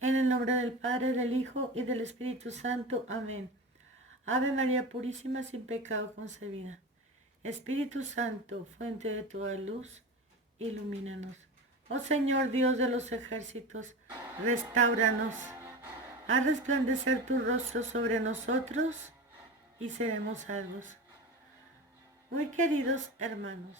En el nombre del Padre, del Hijo y del Espíritu Santo. Amén. Ave María Purísima, sin pecado concebida. Espíritu Santo, fuente de toda luz, ilumínanos. Oh Señor Dios de los ejércitos, restáuranos. Haz resplandecer tu rostro sobre nosotros y seremos salvos. Muy queridos hermanos,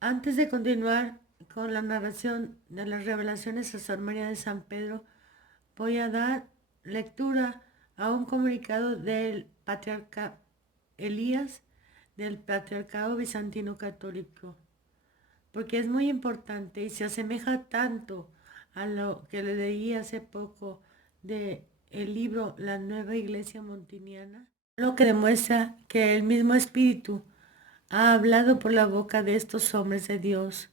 antes de continuar con la narración de las revelaciones a Sor María de San Pedro, voy a dar lectura a un comunicado del patriarca Elías del Patriarcado Bizantino Católico, porque es muy importante y se asemeja tanto a lo que le leí hace poco de el libro La Nueva Iglesia Montiniana, lo que demuestra que el mismo Espíritu ha hablado por la boca de estos hombres de Dios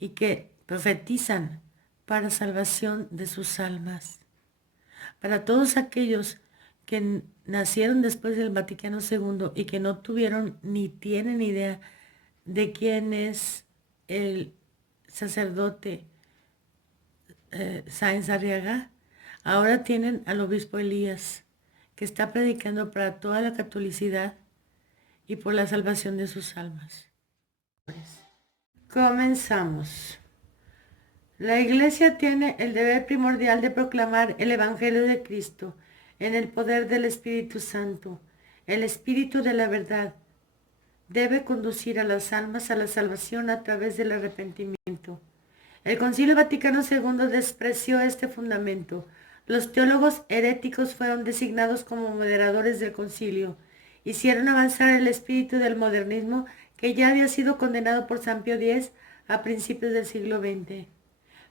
y que profetizan para salvación de sus almas. Para todos aquellos que nacieron después del Vaticano II y que no tuvieron ni tienen idea de quién es el sacerdote Sáenz Arriaga, ahora tienen al obispo Elías, que está predicando para toda la catolicidad y por la salvación de sus almas. Comenzamos. La Iglesia tiene el deber primordial de proclamar el Evangelio de Cristo en el poder del Espíritu Santo. El Espíritu de la verdad debe conducir a las almas a la salvación a través del arrepentimiento. El Concilio Vaticano II despreció este fundamento. Los teólogos heréticos fueron designados como moderadores del concilio. Hicieron avanzar el espíritu del modernismo que ya había sido condenado por San Pío X a principios del siglo XX.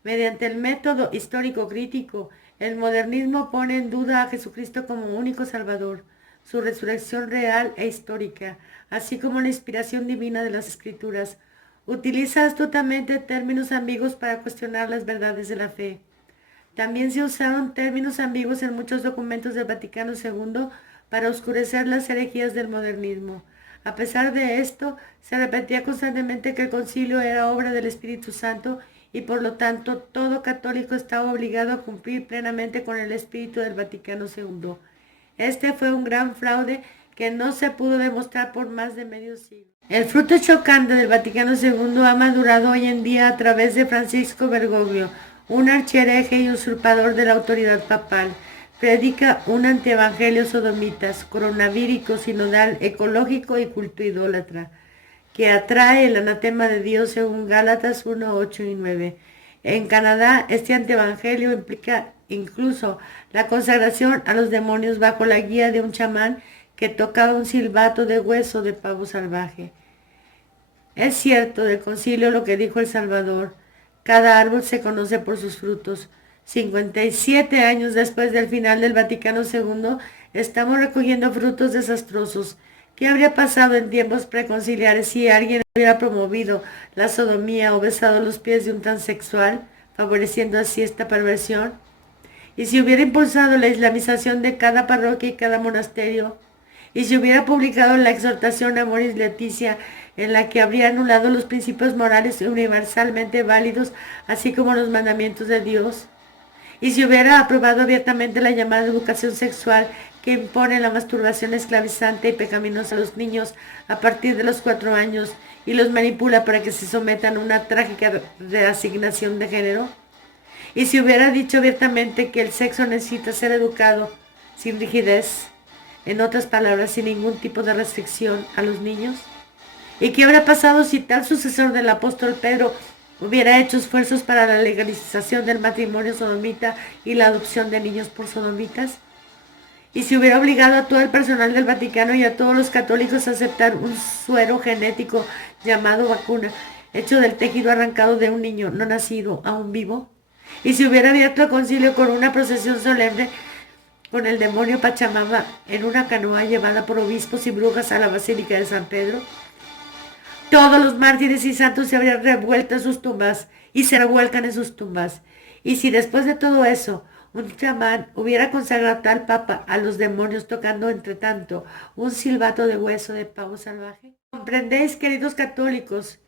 Mediante el método histórico crítico, el modernismo pone en duda a Jesucristo como único Salvador, su resurrección real e histórica, así como la inspiración divina de las Escrituras. Utiliza astutamente términos ambiguos para cuestionar las verdades de la fe. También se usaron términos ambiguos en muchos documentos del Vaticano II para oscurecer las herejías del modernismo. A pesar de esto, se repetía constantemente que el concilio era obra del Espíritu Santo y por lo tanto todo católico estaba obligado a cumplir plenamente con el espíritu del Vaticano II. Este fue un gran fraude que no se pudo demostrar por más de medio siglo. El fruto chocante del Vaticano II ha madurado hoy en día a través de Francisco Bergoglio, un archihereje y usurpador de la autoridad papal. Predica un antievangelio sodomitas, coronavírico, sinodal, ecológico y culto idólatra, que atrae el anatema de Dios según Gálatas 1, 8 y 9. En Canadá, este antievangelio implica incluso la consagración a los demonios bajo la guía de un chamán que tocaba un silbato de hueso de pavo salvaje. Es cierto del concilio lo que dijo el Salvador: cada árbol se conoce por sus frutos. 57 años después del final del Vaticano II, estamos recogiendo frutos desastrosos. ¿Qué habría pasado en tiempos preconciliares si alguien hubiera promovido la sodomía o besado los pies de un transexual, favoreciendo así esta perversión? ¿Y si hubiera impulsado la islamización de cada parroquia y cada monasterio? ¿Y si hubiera publicado la exhortación Amoris Laetitia, en la que habría anulado los principios morales universalmente válidos, así como los mandamientos de Dios? ¿Y si hubiera aprobado abiertamente la llamada educación sexual, que impone la masturbación esclavizante y pecaminosa a los niños a partir de los 4 años y los manipula para que se sometan a una trágica reasignación de género? ¿Y si hubiera dicho abiertamente que el sexo necesita ser educado sin rigidez, en otras palabras, sin ningún tipo de restricción a los niños? ¿Y qué habría pasado si tal sucesor del apóstol Pedro hubiera hecho esfuerzos para la legalización del matrimonio sodomita y la adopción de niños por sodomitas? ¿Y si hubiera obligado a todo el personal del Vaticano y a todos los católicos a aceptar un suero genético llamado vacuna, hecho del tejido arrancado de un niño no nacido, aún vivo? ¿Y si hubiera abierto el concilio con una procesión solemne con el demonio Pachamama en una canoa llevada por obispos y brujas a la Basílica de San Pedro? Todos los mártires y santos se habrían revuelto en sus tumbas y se revuelcan en sus tumbas. Y si después de todo eso un chamán hubiera consagrado al papa a los demonios, tocando entre tanto un silbato de hueso de pavo salvaje. ¿Comprendéis, queridos católicos,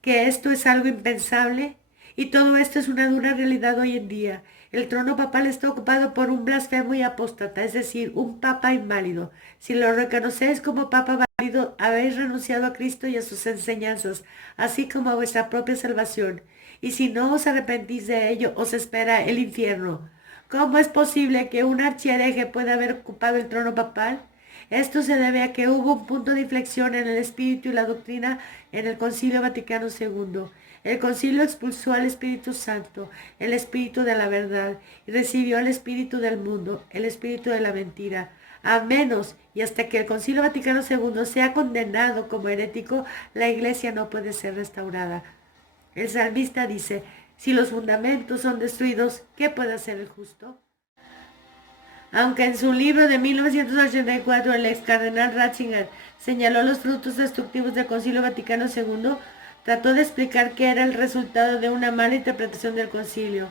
que esto es algo impensable? Y todo esto es una dura realidad hoy en día. El trono papal está ocupado por un blasfemo y apóstata, es decir, un papa inválido. Si lo reconocéis como papa válido, habéis renunciado a Cristo y a sus enseñanzas, así como a vuestra propia salvación. Y si no os arrepentís de ello, os espera el infierno. ¿Cómo es posible que un archihereje pueda haber ocupado el trono papal? Esto se debe a que hubo un punto de inflexión en el espíritu y la doctrina en el Concilio Vaticano II. El concilio expulsó al Espíritu Santo, el espíritu de la verdad, y recibió el espíritu del mundo, el espíritu de la mentira. A menos y hasta que el Concilio Vaticano II sea condenado como herético, la Iglesia no puede ser restaurada. El salmista dice, si los fundamentos son destruidos, ¿qué puede hacer el justo? Aunque en su libro de 1984 el ex cardenal Ratzinger señaló los frutos destructivos del Concilio Vaticano II, trató de explicar que era el resultado de una mala interpretación del concilio.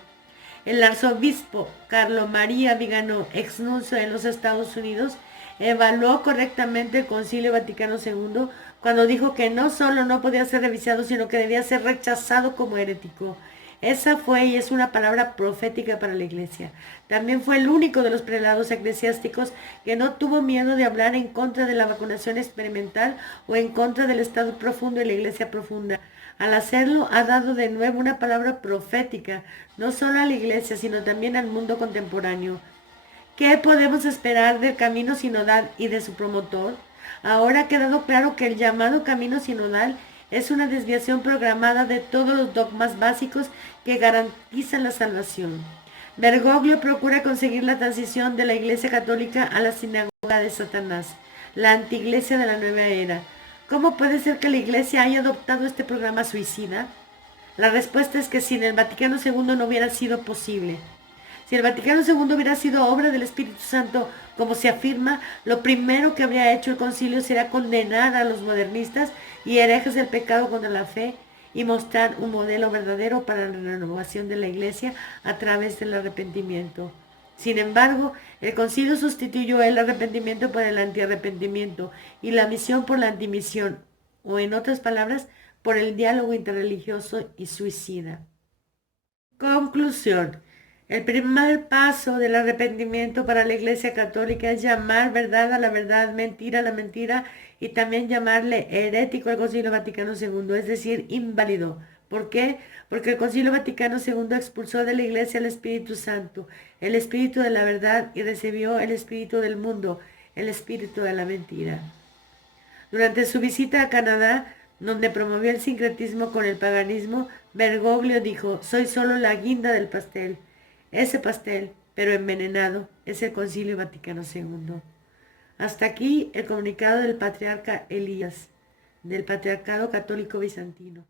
El arzobispo Carlo María Vigano, ex nuncio en los Estados Unidos, evaluó correctamente el Concilio Vaticano II cuando dijo que no solo no podía ser revisado, sino que debía ser rechazado como herético. Esa fue y es una palabra profética para la Iglesia. También fue el único de los prelados eclesiásticos que no tuvo miedo de hablar en contra de la vacunación experimental o en contra del Estado profundo y la Iglesia profunda. Al hacerlo, ha dado de nuevo una palabra profética, no solo a la Iglesia, sino también al mundo contemporáneo. ¿Qué podemos esperar del camino sinodal y de su promotor? Ahora ha quedado claro que el llamado camino sinodal es una desviación programada de todos los dogmas básicos que garantizan la salvación. Bergoglio procura conseguir la transición de la Iglesia Católica a la sinagoga de Satanás, la antiglesia de la nueva era. ¿Cómo puede ser que la Iglesia haya adoptado este programa suicida? La respuesta es que sin el Vaticano II no hubiera sido posible. Si el Vaticano II hubiera sido obra del Espíritu Santo, como se afirma, lo primero que habría hecho el concilio sería condenar a los modernistas y herejes del pecado contra la fe y mostrar un modelo verdadero para la renovación de la Iglesia a través del arrepentimiento. Sin embargo, el concilio sustituyó el arrepentimiento por el antiarrepentimiento y la misión por la antimisión, o en otras palabras, por el diálogo interreligioso y suicida. Conclusión. El primer paso del arrepentimiento para la Iglesia Católica es llamar verdad a la verdad, mentira a la mentira y también llamarle herético al Concilio Vaticano II, es decir, inválido. ¿Por qué? Porque el Concilio Vaticano II expulsó de la Iglesia el Espíritu Santo, el Espíritu de la verdad y recibió el Espíritu del mundo, el Espíritu de la mentira. Durante su visita a Canadá, donde promovió el sincretismo con el paganismo, Bergoglio dijo, soy solo la guinda del pastel. Ese pastel, pero envenenado, es el Concilio Vaticano II. Hasta aquí el comunicado del patriarca Elías, del Patriarcado Católico Bizantino.